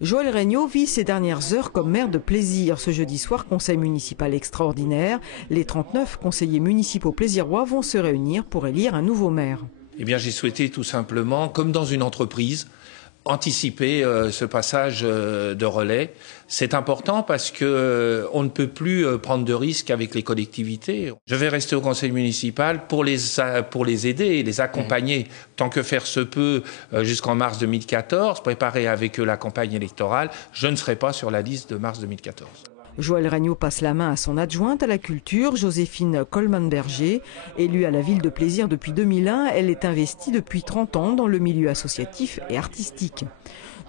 Joël Regnault vit ses dernières heures comme maire de Plaisir. Ce jeudi soir, conseil municipal extraordinaire. Les 39 conseillers municipaux plaisirois vont se réunir pour élire un nouveau maire. Eh bien, j'ai souhaité tout simplement, comme dans une entreprise, anticiper ce passage de relais. C'est important parce que on ne peut plus prendre de risques avec les collectivités. Je vais rester au conseil municipal pour les aider et les accompagner tant que faire se peut jusqu'en mars 2014, préparer avec eux la campagne électorale. Je ne serai pas sur la liste de mars 2014. Joël Regnault passe la main à son adjointe à la culture, Joséphine Coleman-Berger. Élue à la ville de Plaisir depuis 2001, elle est investie depuis 30 ans dans le milieu associatif et artistique.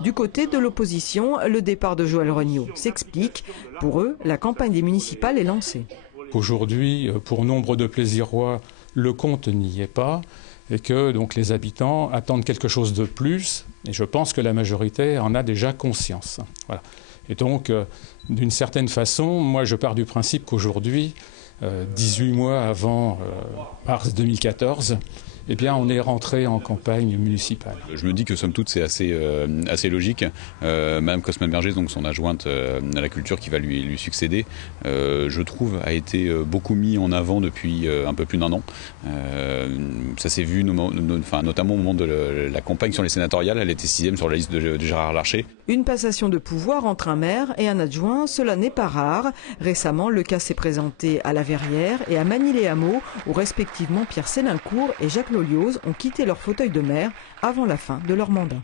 Du côté de l'opposition, le départ de Joël Regnault s'explique. Pour eux, la campagne des municipales est lancée. Aujourd'hui, pour nombre de Plaisirois, le compte n'y est pas et que donc les habitants attendent quelque chose de plus. Et je pense que la majorité en a déjà conscience. Voilà. Et donc, d'une certaine façon, moi je pars du principe qu'aujourd'hui, 18 mois avant mars 2014, eh bien, on est rentré en campagne municipale. Je me dis que somme toute c'est assez logique. Madame Coleman-Berger, donc son adjointe à la culture qui va lui succéder, je trouve a été beaucoup mis en avant depuis un peu plus d'un an. Ça s'est vu notamment au moment de la campagne sur les sénatoriales. Elle était 6e sur la liste de Gérard Larcher. Une passation de pouvoir entre un maire et un adjoint, cela n'est pas rare. Récemment, le cas s'est présenté à La Verrière et à Magny-les-Hameaux, où respectivement Pierre Sélincourt et Jacques Lolioz ont quitté leur fauteuil de maire avant la fin de leur mandat.